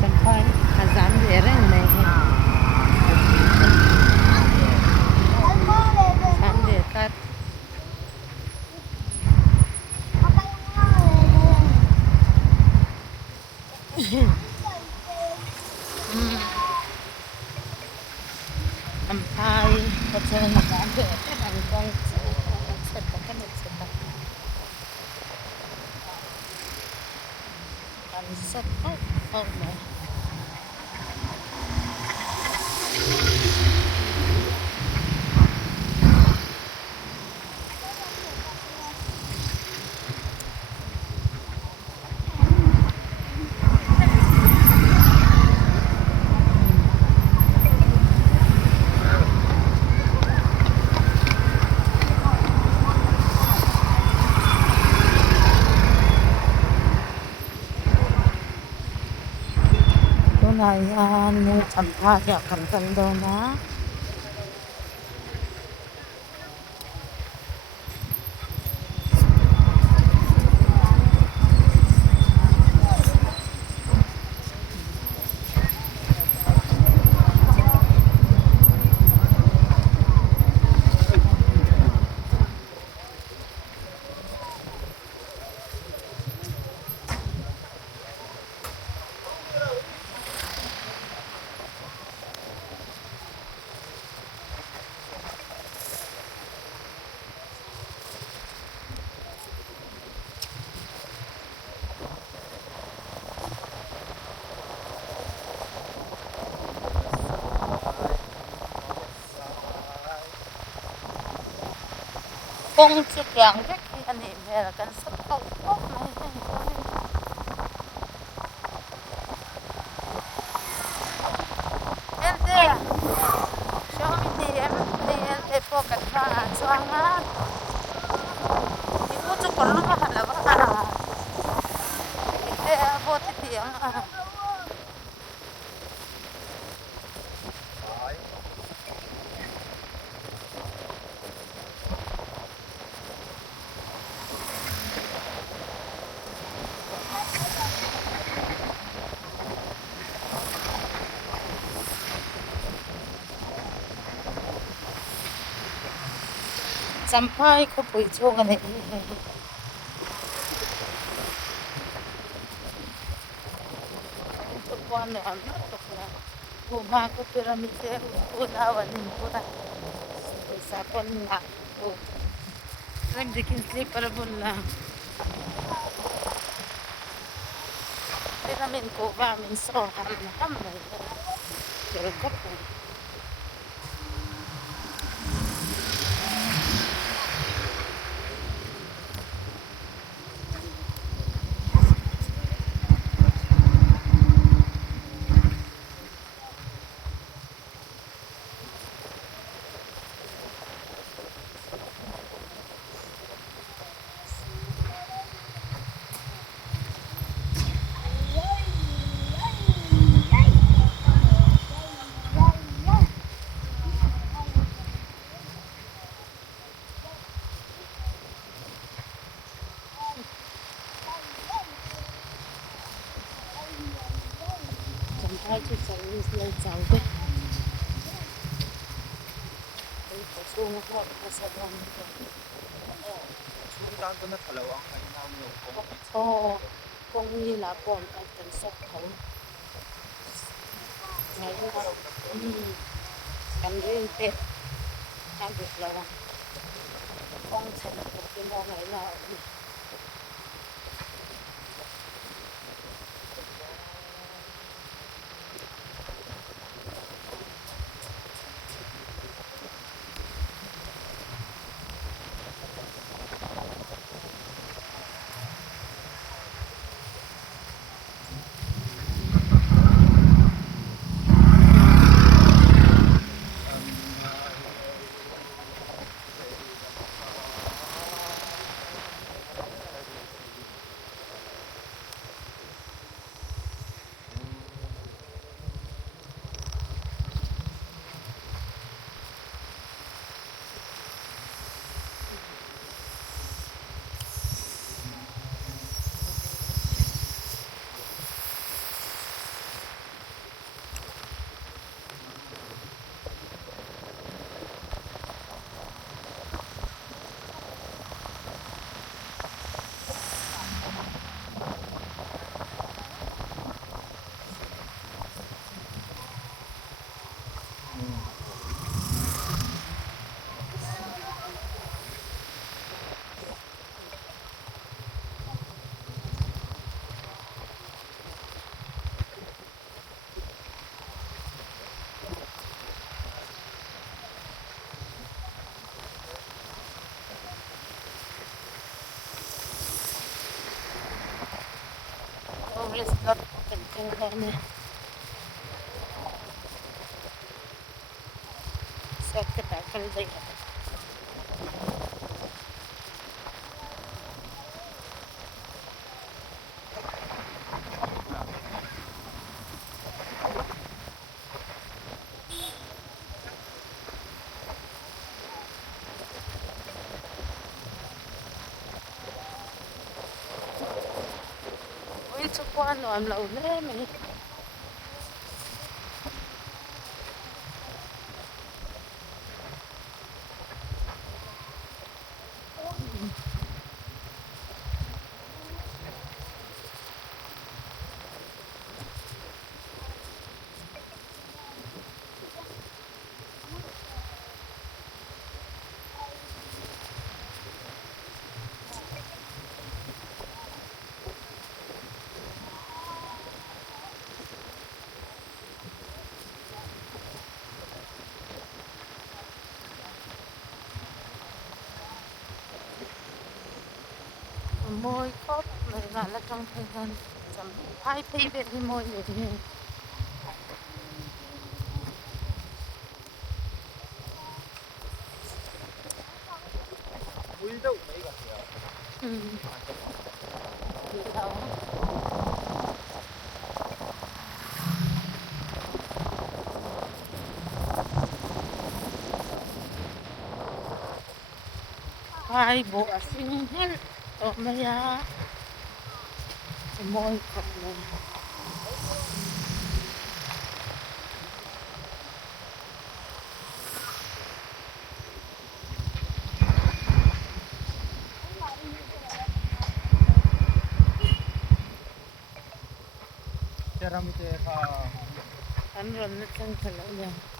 champhai khazan de reng này khazan de tat champhai có chơi khazan de cái thằng con sệt cái này sệt thằng sệt không này Ayan, yung champhai ang ganda na. Kung sikyang kaya ni meron sa pagpok na hindi show me the pocket pa so nga ito ko lang halawa hindi abot tiyang champhai ko po ito nga na ito po ano ito po na bumako piramide unawan mo na isa po na nagdikin slipper po na piramin ko bamin sohan na kamay pero ko po champhai chút service lên cháu đấy ito sunod na sa dami Sundan ko na dalawang kailangan yung oo kung nila po ang pagkansok ko ngayon na kandente nabot lang kung sila po pinongay na slot kenceng kayaknya. Saya ketakal deh. Uy, sukuan no, am laulim eh. Môi khóc này là trong thời gian chấm hai phi về thì môi này thì 물도 우리 같아요. đi đâu hai bộ sinh hết ở mày à môi khóc này Ceramiche fa anh rồi nó chân thật lại nha